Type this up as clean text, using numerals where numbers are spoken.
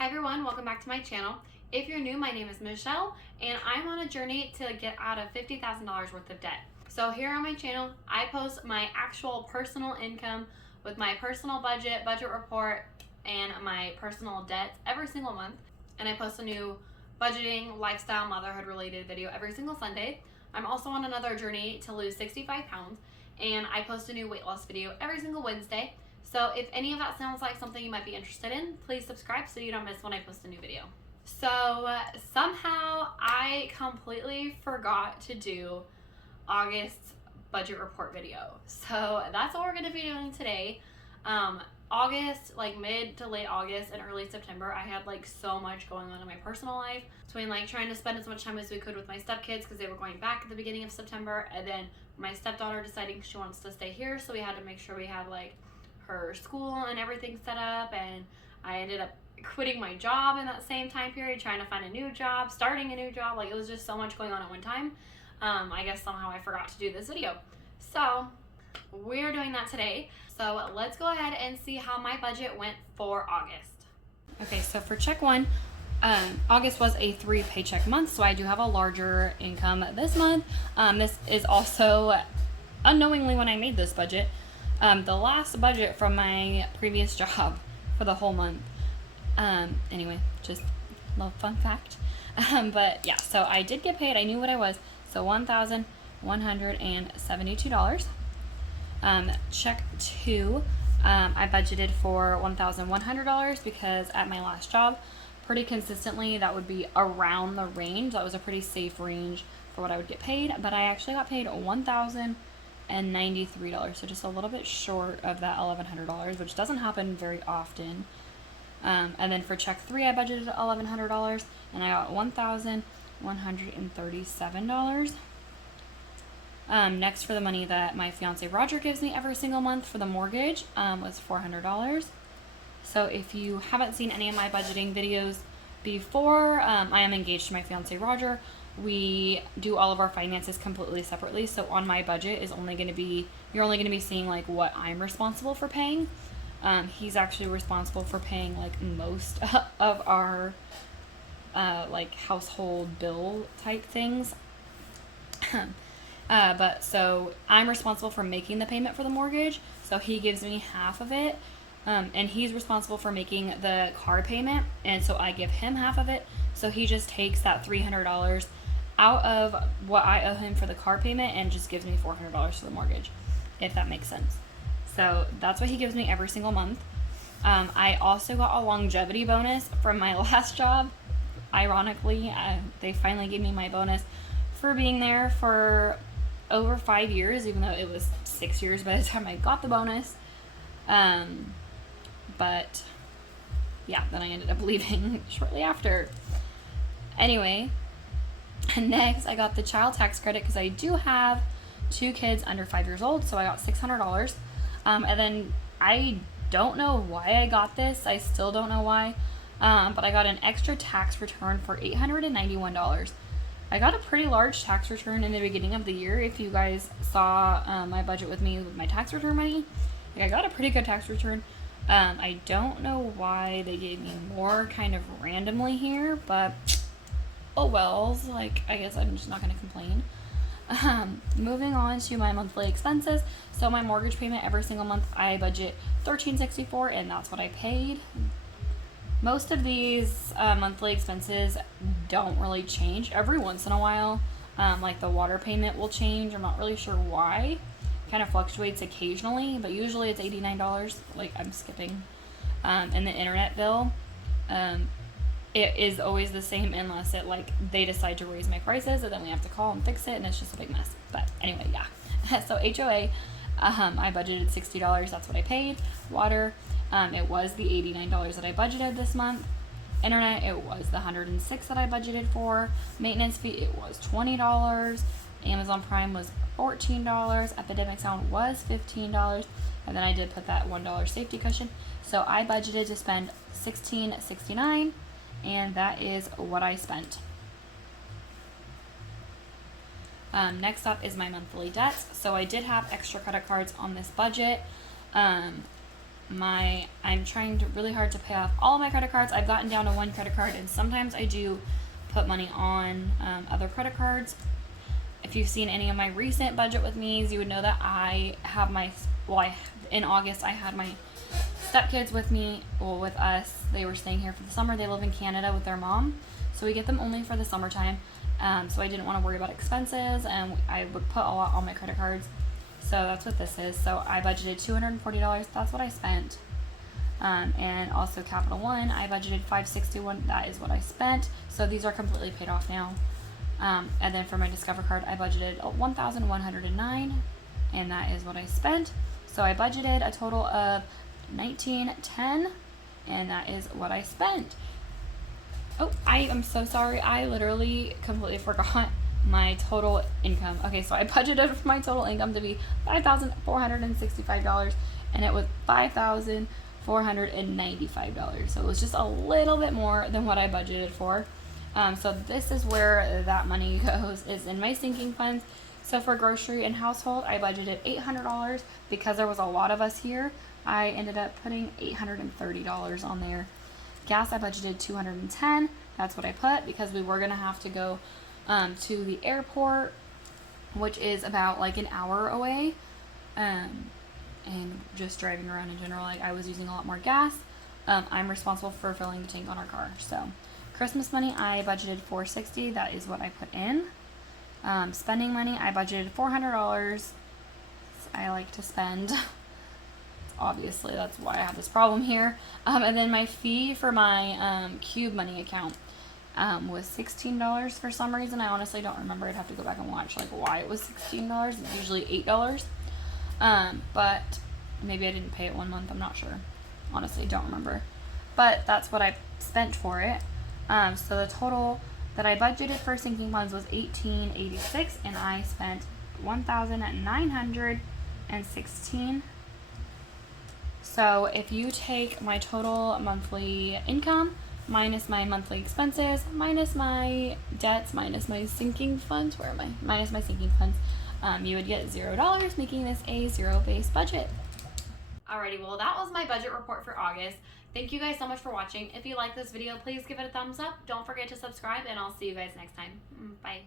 Hi everyone, welcome back to my channel. If you're new, my name is Michelle and I'm on a journey to get out of $50,000 worth of debt. So here on my channel, I post my actual personal income with my personal budget report, and my personal debts every single month. And I post a new budgeting, lifestyle, motherhood related video every single Sunday. I'm also on another journey to lose 65 pounds and I post a new weight loss video every single Wednesday. So if any of that sounds like something you might be interested in, please subscribe so you don't miss when I post a new video. So somehow I completely forgot to do August's budget report video. So that's what we're going to be doing today. August, like mid to late August and early September, I had like so much going on in my personal life, between like trying to spend as much time as we could with my stepkids because they were going back at the beginning of September, and then my stepdaughter deciding she wants to stay here, so we had to make sure we had like her school and everything set up, and I ended up quitting my job in that same time period, trying to find a new job, starting a new job. Like, it was just so much going on at one time. I guess somehow I forgot to do this video. So we're doing that today. So let's go ahead and see how my budget went for August. Okay, so for check one, August was a 3 paycheck month, so I do have a larger income this month. This is also unknowingly when I made this budget, the last budget from my previous job for the whole month. Anyway, just a little fun fact. But yeah, so I did get paid. I knew what I was. So $1,172. Check two, I budgeted for $1,100 because at my last job, pretty consistently, that would be around the range. That was a pretty safe range for what I would get paid, but I actually got paid $1,093, so just a little bit short of that $1,100, which doesn't happen very often. And then for check three, I budgeted $1,100 and I got $1,137. Next, for the money that my fiance Roger gives me every single month for the mortgage, was $400. So if you haven't seen any of my budgeting videos before, I am engaged to my fiance Roger. We do all of our finances completely separately. So on my budget is only going to be, you're only going to be seeing like what I'm responsible for paying. He's actually responsible for paying like most of our like household bill type things. But so I'm responsible for making the payment for the mortgage, so he gives me half of it, and he's responsible for making the car payment, and so I give him half of it. So he just takes that $300 out of what I owe him for the car payment and just gives me $400 for the mortgage, if that makes sense. So that's what he gives me every single month. I also got a longevity bonus from my last job. Ironically, they finally gave me my bonus for being there for over 5 years, even though it was 6 years by the time I got the bonus. But yeah, then I ended up leaving shortly after. Anyway, next I got the child tax credit because I do have 2 kids under 5 years old, so I got $600. And then I don't know why I got this. I still don't know why. But I got an extra tax return for $891. I got a pretty large tax return in the beginning of the year. If you guys saw my budget with me with my tax return money, like, I got a pretty good tax return. I don't know why they gave me more kind of randomly here, but oh well, like, I guess I'm just not going to complain. Moving on to my monthly expenses. So my mortgage payment every single month, I budget $1,364, and that's what I paid. Most of these monthly expenses don't really change. Every once in a while, like the water payment will change. I'm not really sure why. Kind of fluctuates occasionally, but usually it's $89. Like, I'm skipping. And the internet bill, it is always the same unless it, like, they decide to raise my prices, and then we have to call and fix it, and it's just a big mess. But anyway, yeah. So HOA, I budgeted $60. That's what I paid. Water, it was the $89 that I budgeted this month. Internet, it was the $106 that I budgeted for. Maintenance fee, it was $20. Amazon Prime was $14. Epidemic Sound was $15. And then I did put that $1 safety cushion. So I budgeted to spend $16.69, and that is what I spent. Next up is my monthly debts. So I did have extra credit cards on this budget. I'm trying really hard to pay off all my credit cards. I've gotten down to one credit card, and sometimes I do put money on other credit cards. If you've seen any of my recent budget with me's, you would know that I have in August I had my stepkids with me, with us. They were staying here for the summer. They live in Canada with their mom, so we get them only for the summertime. So I didn't want to worry about expenses, and I would put a lot on my credit cards. So that's what this is. So I budgeted $240. That's what I spent. And also Capital One, I budgeted $561. That is what I spent. So these are completely paid off now. And then for my Discover card, I budgeted $1,109, and that is what I spent. So I budgeted a total of $1,910, and that is what I spent. Oh, I am so sorry. I literally completely forgot my total income. Okay, so I budgeted for my total income to be $5,465, and it was $5,495. So it was just a little bit more than what I budgeted for. So this is where that money goes, is in my sinking funds. So for grocery and household, I budgeted $800 because there was a lot of us here. I ended up putting $830 on there. Gas, I budgeted $210. That's what I put because we were gonna have to go to the airport, which is about like an hour away, and just driving around in general, like I was using a lot more gas. I'm responsible for filling the tank on our car. So Christmas money, I budgeted $460. That is what I put in. Spending money, I budgeted $400. I like to spend. Obviously, that's why I have this problem here. And then my fee for my Cube Money account was $16 for some reason. I honestly don't remember. I'd have to go back and watch like why it was $16. It's usually $8. But maybe I didn't pay it one month. I'm not sure. Honestly, don't remember. But that's what I spent for it. So the total that I budgeted for sinking funds was $1,886, and I spent $1,916. So if you take my total monthly income minus my monthly expenses, minus my debts, minus my sinking funds, minus my sinking funds, you would get $0, making this a zero-based budget. Alrighty, well that was my budget report for August. Thank you guys so much for watching. If you like this video, please give it a thumbs up. Don't forget to subscribe, and I'll see you guys next time. Bye.